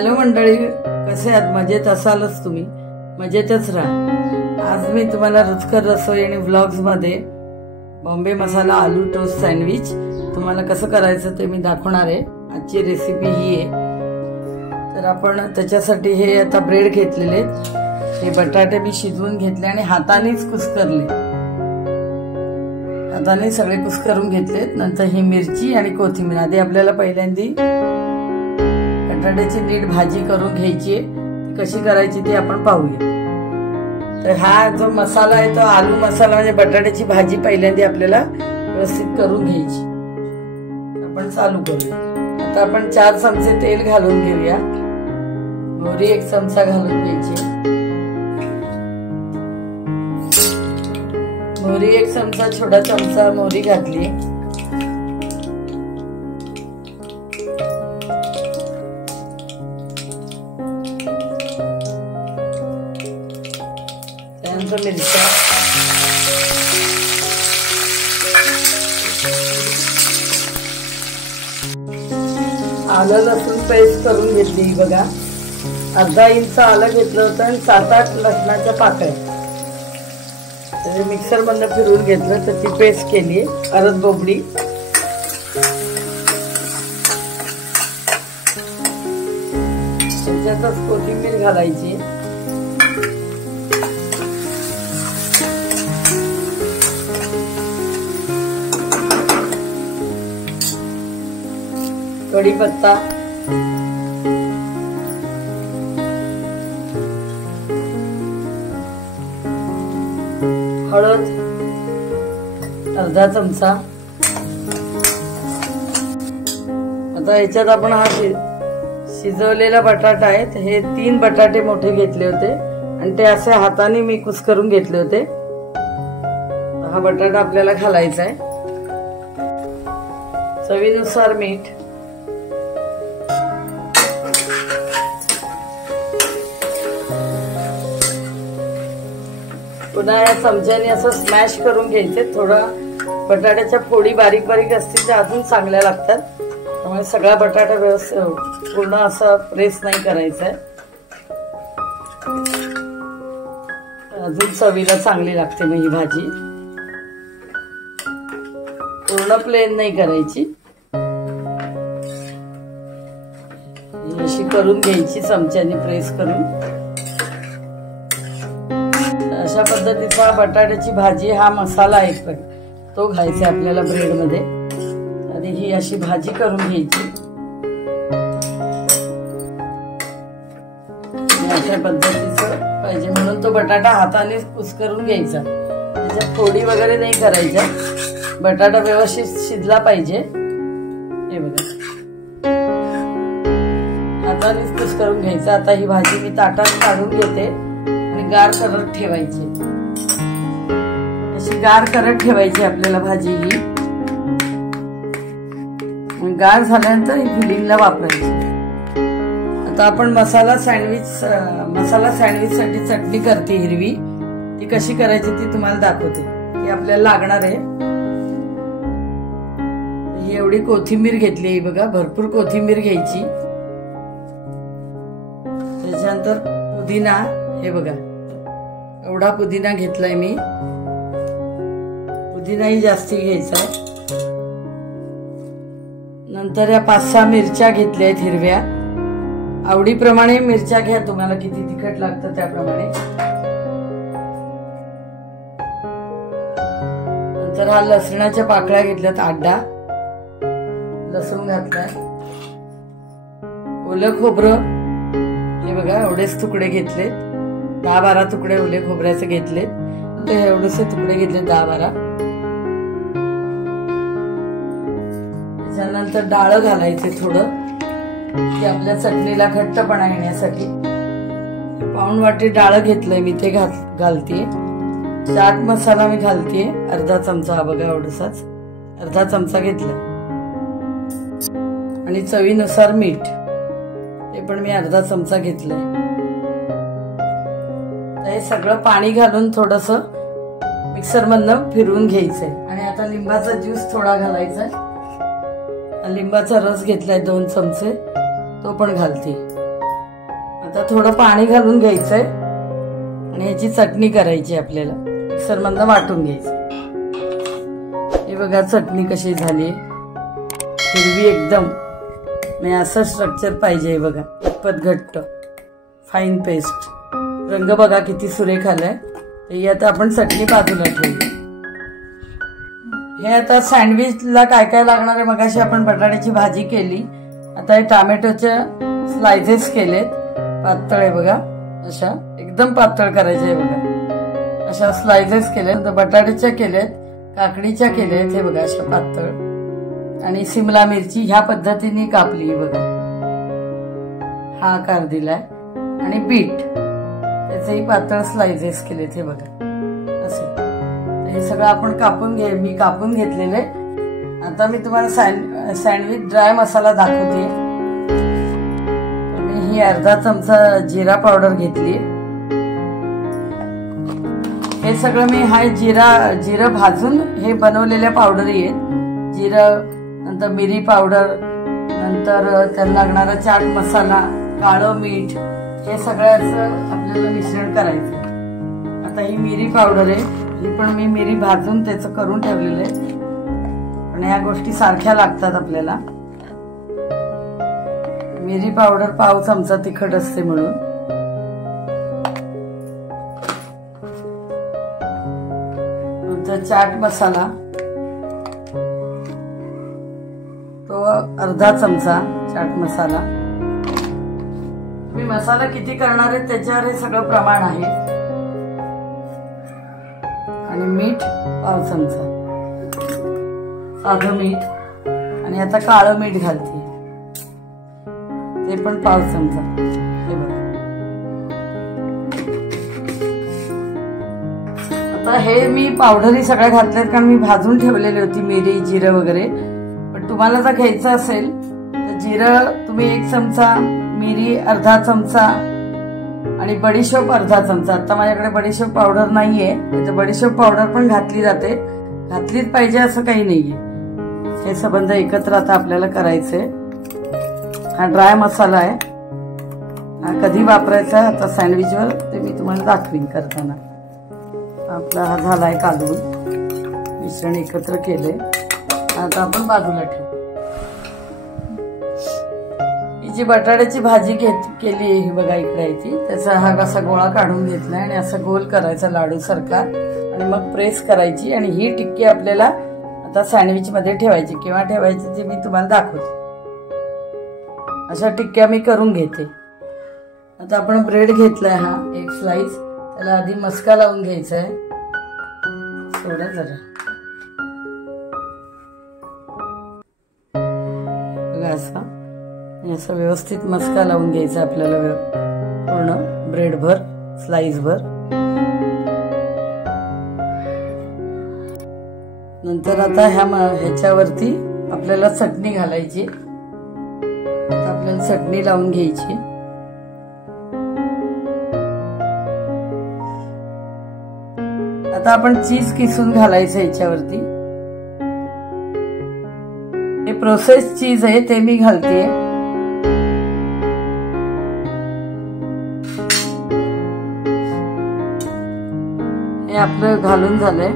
Hello मंडळी, कसे आहात? मजेत असालच तुम्ही, मजेतच राहा। आज मी तुम्हाला रुचकर रसोई आणि व्लॉग्स मध्ये बॉम्बे मसाला आलू टोस्ट सँडविच तुम्हाला कसं करायचं ते मी दाखवणार आहे। आजची रेसिपी ही आहे। तर आपण त्याच्यासाठी हे आता ब्रेड घेतलेले, हे बटाटे मी शिजवून घेतले आणि हातानेच कुस्करले, हाताने सगळे कुस्करून घेतले। नंतर ही मिरची आणि कोथिंबीर, आधी आपल्याला पहिल्यांदी बटाट्याची नीट भाजी करून घ्यायची आहे। ती कशी करायची ते आपण पाहूया। तर हा जो मसाला आहे तो आलू मसाला, म्हणजे बटाट्याची भाजी पहिल्यांदी आपल्याला व्यवस्थित करून घ्यायची। आपण चालू करूया। आता आपण 4 चमचे तेल घालून घेऊया। मोहरी 1 चमचा घालून घ्यायची, मोहरी 1 चमचा, छोटा चमचा मोहरी घातली। त्यानंतर मिरच्या, आलं लसूण पेस्ट करून घेतली बघा। अर्धा इंच आलं घेतलं होतं आणि 7-8 लसणाच्या पाकळ्या, तर मिक्सर मधनं फिरवून घेतलं, तर ती पेस्ट केली। परत बोबडी, त्याच्यातच कोथिंबीर घालायची, कढीपत्ता, हळद अर्धा चमचा। आता याच्यात आपण हा शिजवलेला बटाटा आहे, हे 3 बटाटे मोठे घेतले होते आणि ते असे हाताने मी कुस्करून घेतले होते। हा बटाटा आपल्याला घालायचा आहे। चवीनुसार मीठ, पुन्हा या चमच्याने असं स्मॅश करून घ्यायचे। थोडं बटाट्याच्या फोडी बारीक बारीक असतील त्या अजून चांगल्या लागतात, त्यामुळे सगळा बटाटा व्यवस्थित पूर्ण असं प्रेस नाही करायचा आहे, अजून चवीला चांगली लागते मग ही भाजी। पूर्ण प्लेन नाही करायची, अशी करून घ्यायची चमच्याने प्रेस करून। अशा पद्धतीचा बटाट्याची भाजी, हा मसाला आहे तो घालायचा आपल्याला ब्रेड मध्ये। आणि ही अशी भाजी करून घ्यायची, अशा पद्धतीचं पाहिजे म्हणून तो बटाटा हाताने कुस्करून घ्यायचा, त्याच्यात फोडी वगैरे नाही करायच्या, बटाटा व्यवस्थित शिजला पाहिजे। हे बघा, हातानेच कुस्करून घ्यायचा। आता ही भाजी मी ताटात काढून घेते आणि गार करत ठेवायची, अशी गार करत ठेवायची आपल्याला भाजी ही। गार झाल्यानंतर ही फिलिंगला वापरायची। आता आपण मसाला सँडविच साठी चटणी करते हिरवी, ती कशी करायची ती तुम्हाला दाखवते। ती आपल्याला लागणार आहे। ही एवढी कोथिंबीर घेतली बघा, भरपूर कोथिंबीर घ्यायची। त्याच्यानंतर पुदिना, हे बघा एवढा पुदिना घेतलाय मी, पुदिनाही जास्ती घ्यायचा आहे। नंतर या 5-6 मिरच्या घेतल्या आहेत हिरव्या, आवडीप्रमाणे मिरच्या घ्या, तुम्हाला किती तिखट लागतं त्याप्रमाणे। नंतर हा लसणाच्या पाकळ्या घेतल्यात 8-10 लसूण घातलाय। ओलं खोबरं, हे बघा एवढेच तुकडे घेतले, 10-12 तुकडे ओले खोबऱ्याचे घेतले, ते एवढेसे तुकडे घेतले 10-12। त्याच्यानंतर डाळ घालायचे थोडं, की आपल्या चटणीला घट्टपणा येण्यासाठी। 1 वाटी डाळ घेतलंय मी, ते घालते। चाट मसाला मी घालते अर्धा चमचा, हा बघा एवढाच अर्धा चमचा घेतला। आणि चवीनुसार मीठ, ते पण मी अर्धा चमचा घेतलंय। हे सगळं पाणी घालून थोडस मिक्सर मधनं फिरवून घ्यायचंय। आणि आता लिंबाचा ज्यूस थोडा घालायचा, लिंबाचा रस घेतलाय 2 चमचे, तो पण घालते। थोडं पाणी घालून घ्यायचंय आणि याची चटणी करायची आपल्याला मिक्सरमधनं वाटून घ्यायचं। हे बघा चटणी कशी झाली, हिरवी एकदम, मी असं स्ट्रक्चर पाहिजे बघा, इतपत घट्ट फाईन पेस्ट, रंग बघा किती सुरेख आलाय। हे आता आपण चटणी बाजूला ठेवूया। हे आता सँडविचला काय काय लागणार आहे, मगाशी आपण बटाट्याची भाजी केली, आता हे टोमॅटोचे स्लाइसेस केलेत, पातळ आहे बघा, अशा एकदम पातळ करायचे आहे बघा, अशा स्लाइसेस केलेत, बटाट्याच्या केलेत, काकडीच्या केलेत, हे बघा अशा पातळ, आणि सिमला मिरची ह्या पद्धतीने कापली बघा, हा आकार दिलाय, आणि बीट त्याचेही पातळ स्लाइसेस केलेत, हे बघा असे। हे सगळं आपण मी कापून घेतलेले। आता मी तुम्हाला सँडविच ड्राय मसाला दाखवते। मी ही अर्धा चमचा जिरा पावडर घेतली, हे सगळं मी जिरं भाजून हे बनवलेल्या पावडरी आहेत, जिरं, नंतर मिरी पावडर, नंतर त्याला लागणारा चाट मसाला, काळं मीठ, हे सगळ्याचं आपल्याला मिश्रण करायचं। आता ही मिरी पावडर आहे, ही पण मी मिरी भाजून त्याचं करून ठेवलेलं आहे, पण ह्या गोष्टी सारख्या लागतात आपल्याला। मिरी पावडर पाव चमचा तिखट असते म्हणून। नंतर चाट मसाला तो अर्धा चमचा चाट मसाला। तुम्ही मसाला किती करणार आहे त्याच्यावर हे सगळं प्रमाण आहे, आणि मीठ पाव चमचा, साधं मीठ, आणि आता काळं मीठ घालते, ते पण पाव चमचा, हे बघा। आता हे मी पावडरी सगळ्या घातल्यात कारण मी भाजून ठेवलेली होती मिरी, जिरं वगैरे, पण तुम्हाला जर घ्यायचं असेल तर जिरं तुम्ही 1 चमचा, मिरी अर्धा चमचा, आणि बडीशोप अर्धा चमचा। आता माझ्याकडे बडीशोप पावडर नाहीये, तर बडीशोप पावडर पण घातली जाते, घातलीच पाहिजे असं काही नाहीये। हे संबंध एकत्र आता आपल्याला करायचे। हा ड्राय मसाला आहे, हा कधी वापरायचा आता सँडविचवर ते मी तुम्हाला दाखवीन करताना। आपला हा झालाय कालवून, मिश्रण एकत्र केले, आता आपण बाजूला ठेवू। जी बटाट्याची भाजी केली ही बघा इकडे आहे ती, त्याचा हा असा गोळा काढून घेतलाय आणि असं गोल करायचा लाडू सारखा, आणि मग प्रेस करायची, आणि ही टिक्की आपल्याला आता सँडविच मध्ये ठेवायची, किंवा ठेवायची ते मी तुम्हाला दाखवते। अशा टिक्क्या मी करून घेते। आता आपण ब्रेड घेतलाय, हा 1 स्लाइस, त्याला आधी मस्का लावून घ्यायचा आहे, थोडा जरा बघा असा, असं व्यवस्थित मस्का लावून घ्यायचा आपल्याला पूर्ण ब्रेड भर, स्लाइस भर। नंतर आता ह्याच्यावरती आपल्याला चटणी घालायची, आपल्याला चटणी लावून घ्यायची। आता आपण चीज किसून घालायचं ह्याच्यावरती, हे प्रोसेस चीज आहे ते मी घालते। हे आपलं घालून झालंय,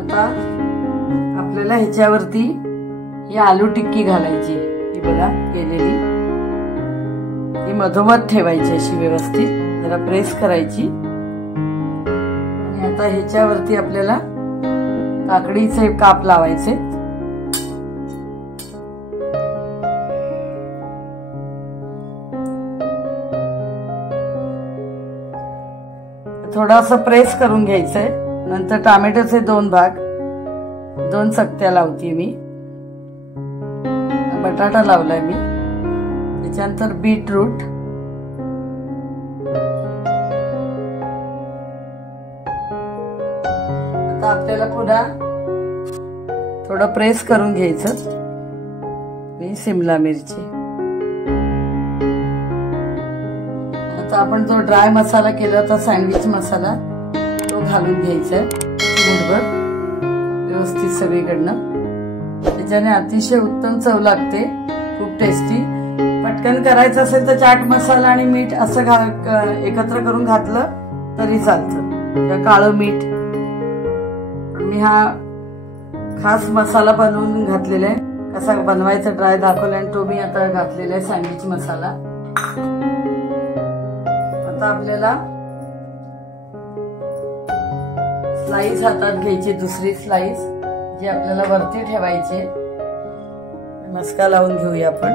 आता आपल्याला ह्याच्यावरती ही आलू टिक्की घालायची, ही बघा केलेली, ही मधोमध ठेवायची अशी व्यवस्थित, जरा प्रेस करायची, आणि आता ह्याच्यावरती आपल्याला काकडीचे काप लावायचे। थोडासा प्रेस करून घ्यायचंय। नंतर टोमॅटोचे 2 भाग, 2 चकत्या लावते मी, बटाटा लावलाय मी, त्याच्यानंतर बीटरूट, आता आपल्याला पुन्हा थोडं प्रेस करून घ्यायचं, मी सिमला मिरची, आता आपण जो ड्राय मसाला केला होता सँडविच मसाला तो घालून घ्यायचा आहे चिमूटभर व्यवस्थित सगळीकडनं, त्याच्याने अतिशय उत्तम चव लागते, खूप टेस्टी, पटकन करायचं असेल तर चाट मसाला आणि मीठ असं एकत्र करून घातलं तरी चालतं, काळं मीठ. मी हा खास मसाला बनवून घातलेला आहे. कसा बनवायचा ट्राय दाखवला आणि तो मी आता घातलेला आहे सँडविच मसाला. आता आपल्याला स्लाइस हातात घ्यायची, दुसरी स्लाइस जी आपल्याला वरती ठेवायची. मस्का लावून घेऊया आपण.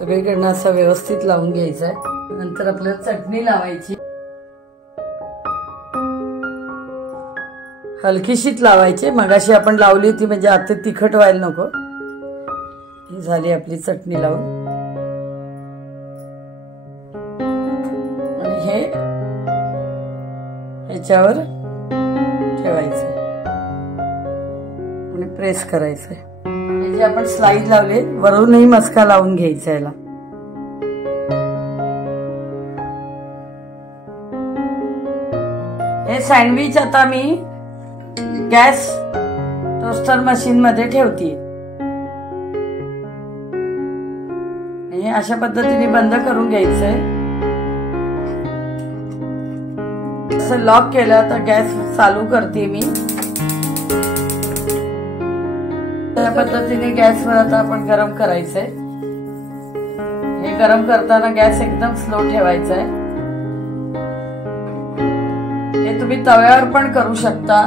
सगळीकडनं असं व्यवस्थित लावून घ्यायचं आहे. नंतर आपल्याला चटणी लावायची, हलकीशीच लावायची. मगाशी आपण लावली होती म्हणजे आता तिखट व्हायला नको. ही झाली आपली चटणी लावून. आणि हे ह्याच्यावर ठेवायचं आणि प्रेस करायचं. हे जे आपण स्लाइस लावले वरूनही मस्का लावून घ्यायचा याला. हे सँडविच आता मी गॅस टोस्टर मशीन मध्ये ठेवते. हे अशा पद्धतीने बंद करून घ्यायचंय. असं लॉक केलं तर गॅस चालू करते मी. त्या पद्धतीने गॅसवर आता आपण गरम करायचंय. हे गरम करताना गॅस एकदम स्लो ठेवायचा आहे. हे तुम्ही तव्यावर पण करू शकता.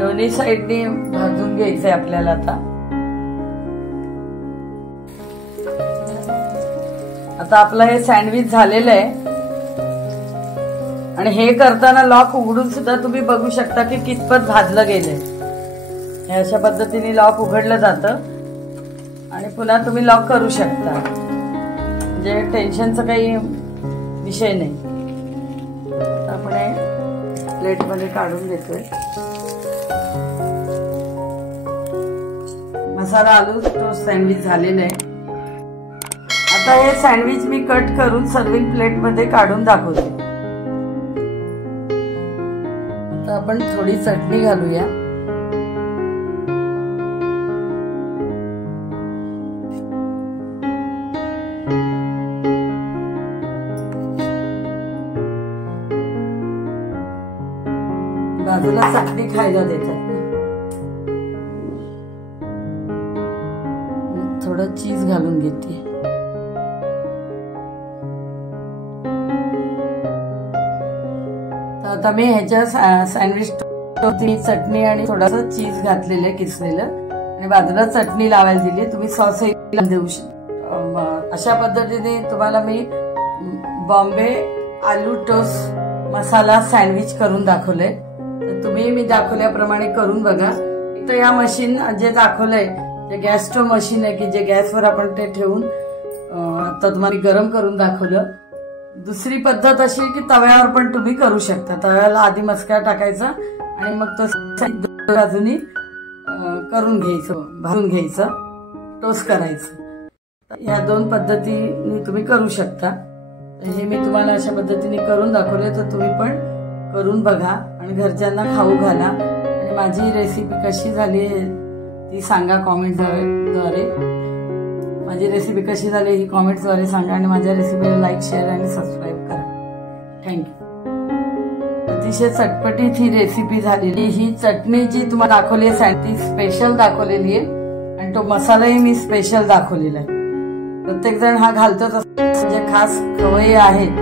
दोन्ही साईडनी भाजून घ्यायचंय आपल्याला. आता आपलं हे सँडविच झालेलं आहे. आणि हे करताना लॉक उघडून सुद्धा तुम्ही बघू शकता की कितपत भाजलं गेलंय. हे अशा पद्धतीने लॉक उघडलं जातं आणि पुन्हा तुम्ही लॉक करू शकता. म्हणजे टेन्शनचा काही विषय नाही. आपण हे प्लेटमध्ये काढून घेतोय. मसाला आलू टोस्ट सँडविच झालेलं आहे. आता हे सँडविच मी कट करून सर्विंग प्लेट मध्ये काढून दाखवते. आता आपण थोडी चटणी घालूया. बाजूला चटणी खायला देतात. थोडं चीज घालून घेते. आता मी ह्याच्या सँडविच चटणी आणि थोडासा चीज घातलेलं किसलेलं आणि बाजूला चटणी लावायला दिली. तुम्ही सॉस देऊ शकता. अशा पद्धतीने तुम्हाला मी बॉम्बे आलू टोस्ट मसाला सँडविच करून दाखवलंय. तर तुम्ही मी दाखवल्याप्रमाणे करून बघा. तर या मशीन जे दाखवलंय ते गॅस स्टोव मशीन आहे की जे गॅसवर आपण ते ठेवून आता तुम्हाला गरम करून दाखवलं. दुसरी पद्धत अशी की तव्यावर पण तुम्ही करू शकता. तव्याला आधी मस्का टाकायचा आणि मग तो बाजूनी करून घ्यायचं, भाजून घ्यायचं, टोस्ट करायचं. या दोन पद्धतीने तुम्ही करू शकता. हे मी तुम्हाला अशा पद्धतीने करून दाखवले. तर तुम्ही पण करून बघा आणि घरच्यांना खाऊ घाला. आणि माझी रेसिपी कशी झाली ती सांगा कॉमेंटद्वारे. माझी रेसिपी कशी झाली ही कॉमेंट्सद्वारे सांगा आणि माझ्या रेसिपीला लाईक, शेअर आणि सबस्क्राईब करा. थँक्यू. अतिशय चटपटीत ही रेसिपी झालेली. ही चटणी जी तुम्हाला दाखवली आहे ती स्पेशल दाखवलेली आहे आणि तो मसालाही मी स्पेशल दाखवलेला आहे. प्रत्येक जण हा घालतोच. जे खास खवय्ये आहेत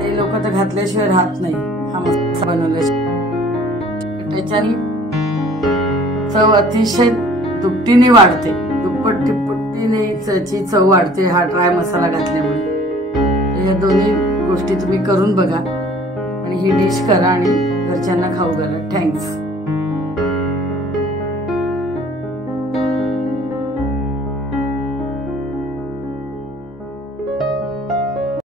ते लोक तर घातल्याशिवाय राहत नाही. हा मसाला बनवल्याशिवाय त्याच्यानी चव अतिशय दुपटीने वाढते. दुप्पट तिप्पटीने त्याची चव वाढते हा ड्राय मसाला घातल्यामुळे. या दोन्ही गोष्टी तुम्ही करून बघा आणि ही डिश करा आणि घरच्यांना खाऊ घाला. थँक्स.